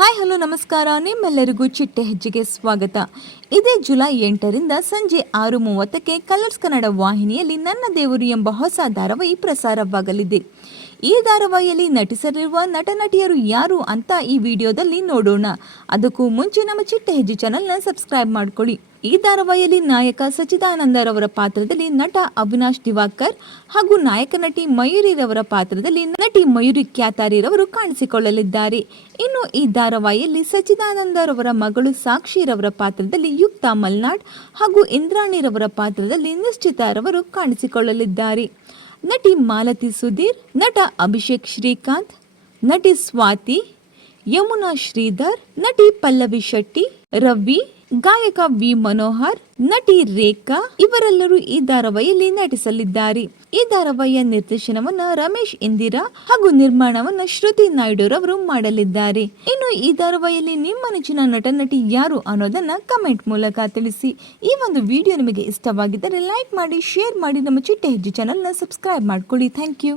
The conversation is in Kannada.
ಹಾಯ್ ಹಲೋ ನಮಸ್ಕಾರ, ನಿಮ್ಮೆಲ್ಲರಿಗೂ ಚಿಟ್ಟೆ ಹೆಜ್ಜೆಗೆ ಸ್ವಾಗತ. ಇದೇ ಜುಲೈ 8ರಿಂದ ಸಂಜೆ 6:30ಕ್ಕೆ ಕಲರ್ಸ್ ಕನ್ನಡ ವಾಹಿನಿಯಲ್ಲಿ ನನ್ನ ದೇವರು ಎಂಬ ಹೊಸ ಧಾರಾವಾಹಿ ಪ್ರಸಾರವಾಗಲಿದೆ. ಈ ಧಾರಾವಾಹಿಯಲ್ಲಿ ನಟಿಸಲಿರುವ ನಟ ನಟಿಯರು ಯಾರು ಅಂತ ಈ ವಿಡಿಯೋದಲ್ಲಿ ನೋಡೋಣ. ಅದಕ್ಕೂ ಮುಂಚೆ ನಮ್ಮ ಚಿಟ್ಟೆ ಹೆಜ್ಜೆ ಚಾನಲ್ನ ಸಬ್ಸ್ಕ್ರೈಬ್ ಮಾಡ್ಕೊಳ್ಳಿ. ಈ ಧಾರಾವಾಹಿಯಲ್ಲಿ ನಾಯಕ ಸಚ್ಚಿದಾನಂದರವರ ಪಾತ್ರದಲ್ಲಿ ನಟ ಅವಿನಾಶ್ ದಿವಾಕರ್ ಹಾಗೂ ನಾಯಕ ನಟಿ ಮಯೂರಿರವರ ಪಾತ್ರದಲ್ಲಿ ನಟಿ ಮಯೂರಿ ಕ್ಯಾತಾರಿರವರು ಕಾಣಿಸಿಕೊಳ್ಳಲಿದ್ದಾರೆ. ಇನ್ನು ಈ ಧಾರಾವಾಹಿಯಲ್ಲಿ ಸಚ್ಚಿದಾನಂದರವರ ಮಗಳು ಸಾಕ್ಷಿರವರ ಪಾತ್ರದಲ್ಲಿ ಯುಕ್ತಾ ಮಲ್ನಾಡ್ ಹಾಗೂ ಇಂದ್ರಾಣಿರವರ ಪಾತ್ರದಲ್ಲಿ ನಿಶ್ಚಿತಾರವರು ಕಾಣಿಸಿಕೊಳ್ಳಲಿದ್ದಾರೆ. ನಟಿ ಮಾಲತಿ ಸುಧೀರ್, ನಟ ಅಭಿಷೇಕ್ ಶ್ರೀಕಾಂತ್, ನಟಿ ಸ್ವಾತಿ, ಯಮುನಾ ಶ್ರೀಧರ್, ನಟಿ ಪಲ್ಲವಿ ಶೆಟ್ಟಿ, ರವಿ, ಗಾಯಕ ವಿ ಮನೋಹರ್, ನಟಿ ರೇಖಾ ಇವರೆಲ್ಲರೂ ಈ ಧಾರಾವಾಹಿಯಲ್ಲಿ ನಟಿಸಲಿದ್ದಾರೆ. ಈ ಧಾರಾವಾಹಿಯ ನಿರ್ದೇಶನವನ್ನ ರಮೇಶ್ ಇಂದಿರಾ ಹಾಗೂ ನಿರ್ಮಾಣವನ್ನ ಶ್ರುತಿ ನಾಯ್ಡುರವರು ಮಾಡಲಿದ್ದಾರೆ. ಇನ್ನು ಈ ಧಾರಾವಾಹಿಯಲ್ಲಿ ನಿಮ್ಮ ನೆಚ್ಚಿನ ನಟ ನಟಿ ಯಾರು ಅನ್ನೋದನ್ನ ಕಮೆಂಟ್ ಮೂಲಕ ತಿಳಿಸಿ. ಈ ಒಂದು ವಿಡಿಯೋ ನಿಮಗೆ ಇಷ್ಟವಾಗಿದ್ದರೆ ಲೈಕ್ ಮಾಡಿ, ಶೇರ್ ಮಾಡಿ, ನಮ್ಮ ಚಿಟ್ಟೆ ಹೆಜ್ಜೆ ಚಾನೆಲ್ನ ಸಬ್ಸ್ಕ್ರೈಬ್ ಮಾಡ್ಕೊಳ್ಳಿ. Thank you.